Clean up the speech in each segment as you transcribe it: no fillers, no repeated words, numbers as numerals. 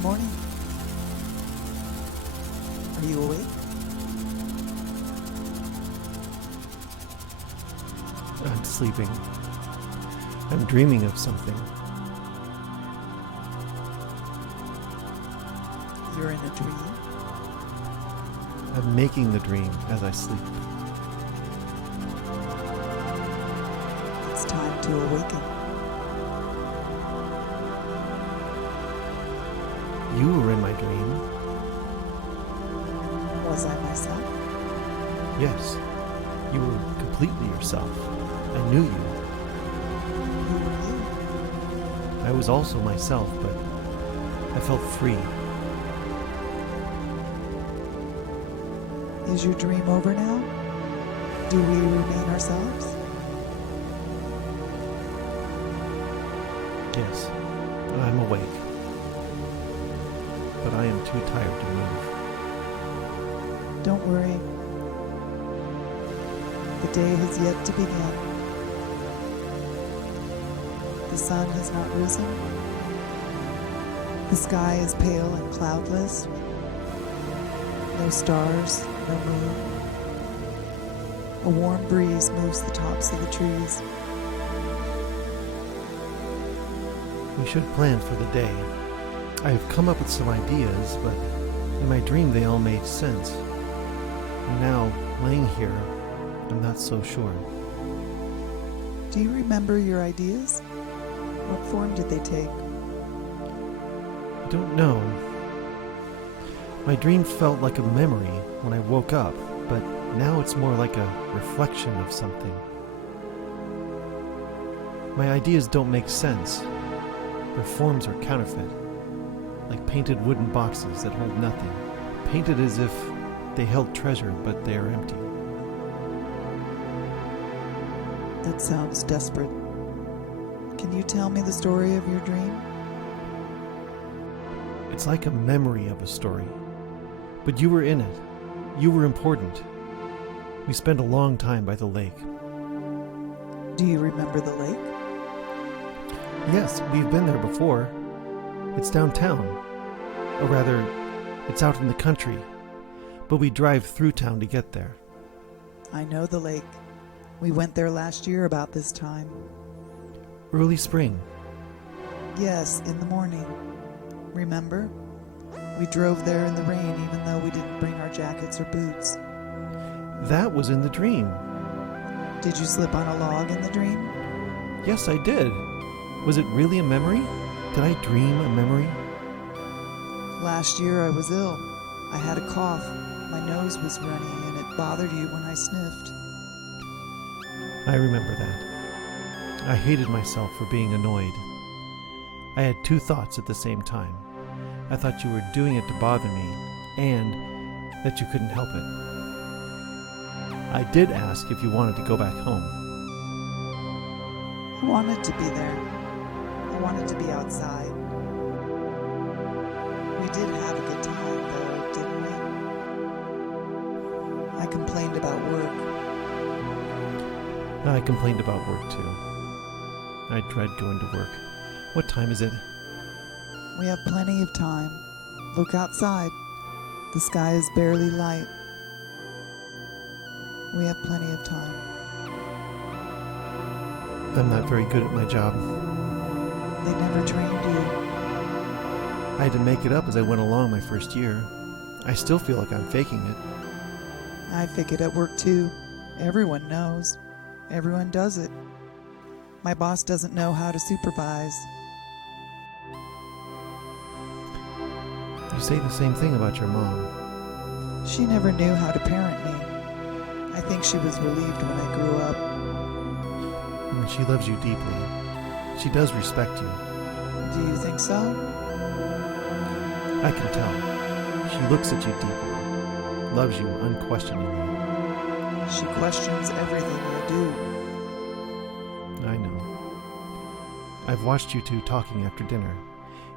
Good morning. Are you awake? I'm sleeping. I'm dreaming of something. You're in a dream? I'm making the dream as I sleep. It's time to awaken. You were in my dream. Was I myself? Yes, you were completely yourself. I knew you. Who were you? I was also myself, but I felt free. Is your dream over now? Do we remain ourselves? Yes, I'm awake. But I am too tired to move. Don't worry. The day has yet to begin. The sun has not risen. The sky is pale and cloudless. No stars, no moon. A warm breeze moves the tops of the trees. We should plan for the day. I have come up with some ideas, but in my dream they all made sense. And now, laying here, I'm not so sure. Do you remember your ideas? What form did they take? I don't know. My dream felt like a memory when I woke up, but now it's more like a reflection of something. My ideas don't make sense. Their forms are counterfeit, like painted wooden boxes that hold nothing, painted as if they held treasure, but they are empty. That sounds desperate. Can you tell me the story of your dream? It's like a memory of a story. But you were in it. You were important. We spent a long time by the lake. Do you remember the lake? Yes, we've been there before. It's downtown. Or rather, it's out in the country. But we drive through town to get there. I know the lake. We went there last year about this time. Early spring. Yes, in the morning. Remember? We drove there in the rain even though we didn't bring our jackets or boots. That was in the dream. Did you slip on a log in the dream? Yes, I did. Was it really a memory? Did I dream a memory? Last year I was ill. I had a cough. My nose was runny and it bothered you when I sniffed. I remember that. I hated myself for being annoyed. I had two thoughts at the same time. I thought you were doing it to bother me, and that you couldn't help it. I did ask if you wanted to go back home. I wanted to be there. I wanted to be outside. We did have a good time, though, didn't we? I complained about work. I complained about work, too. I dread going to work. What time is it? We have plenty of time. Look outside. The sky is barely light. We have plenty of time. I'm not very good at my job. They never trained you. I had to make it up as I went along my first year. I still feel like I'm faking it. I fake it at work too. Everyone knows. Everyone does it. My boss doesn't know how to supervise. You say the same thing about your mom. She never knew how to parent me. I think she was relieved when I grew up. She loves you deeply. She does respect you. Do you think so? I can tell. She looks at you deeply, loves you unquestioningly. She questions everything I do. I know. I've watched you two talking after dinner.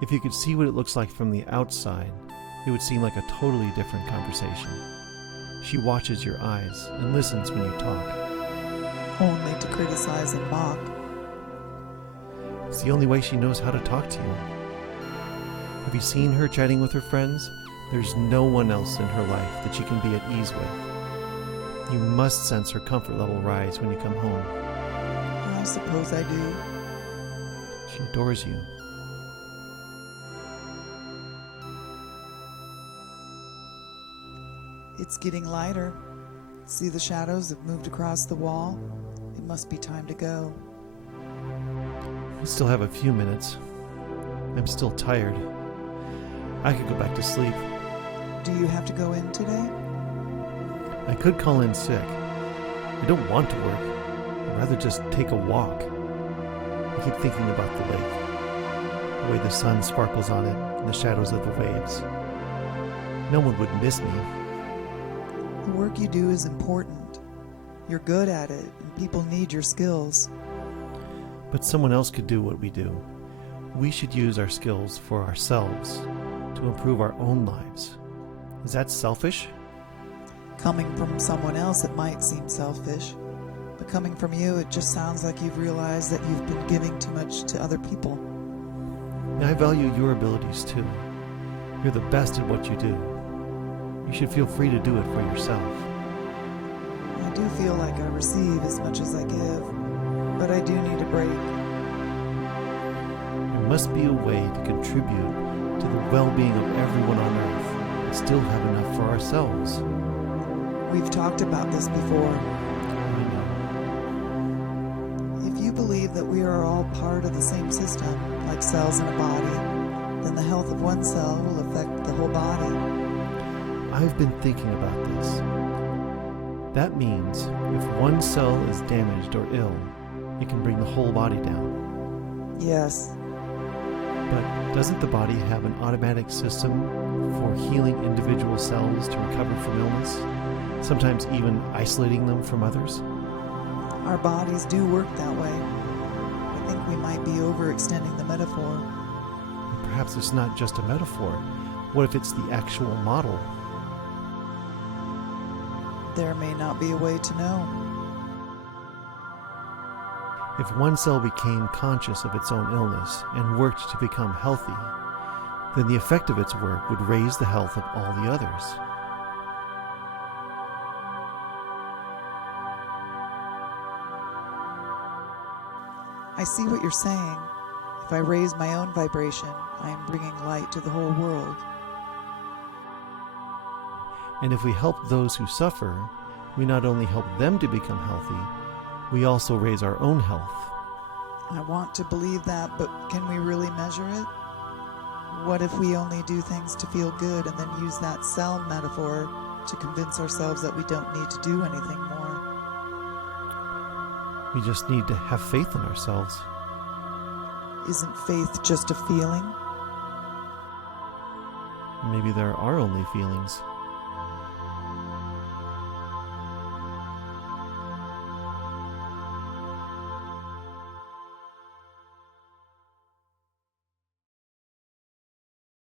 If you could see what it looks like from the outside, it would seem like a totally different conversation. She watches your eyes and listens when you talk. Only to criticize and mock. It's the only way she knows how to talk to you. Have you seen her chatting with her friends? There's no one else in her life that she can be at ease with. You must sense her comfort level rise when you come home. I suppose I do. She adores you. It's getting lighter. See, the shadows have moved across the wall. It must be time to go. We still have a few minutes. I'm still tired. I could go back to sleep. Do you have to go in today? I could call in sick. I don't want to work. I'd rather just take a walk. I keep thinking about the lake, the way the sun sparkles on it and the shadows of the waves. No one would miss me. The work you do is important. You're good at it, and people need your skills. But someone else could do what we do. We should use our skills for ourselves, to improve our own lives. Is that selfish? Coming from someone else, it might seem selfish. But coming from you, it just sounds like you've realized that you've been giving too much to other people. And I value your abilities too. You're the best at what you do. You should feel free to do it for yourself. I do feel like I receive as much as I give, but I do need a break. There must be a way to contribute to the well-being of everyone on Earth and still have enough for ourselves. We've talked about this before. I know. If you believe that we are all part of the same system, like cells in a body, then the health of one cell will affect the whole body. I've been thinking about this. That means if one cell is damaged or ill, it can bring the whole body down. Yes. But doesn't the body have an automatic system for healing individual cells to recover from illness? Sometimes even isolating them from others? Our bodies do work that way. I think we might be overextending the metaphor. Perhaps it's not just a metaphor. What if it's the actual model? There may not be a way to know. If one cell became conscious of its own illness and worked to become healthy, then the effect of its work would raise the health of all the others. I see what you're saying. If I raise my own vibration, I am bringing light to the whole world. And if we help those who suffer, we not only help them to become healthy, we also raise our own health. I want to believe that, but can we really measure it? What if we only do things to feel good and then use that cell metaphor to convince ourselves that we don't need to do anything more? We just need to have faith in ourselves. Isn't faith just a feeling? Maybe there are only feelings.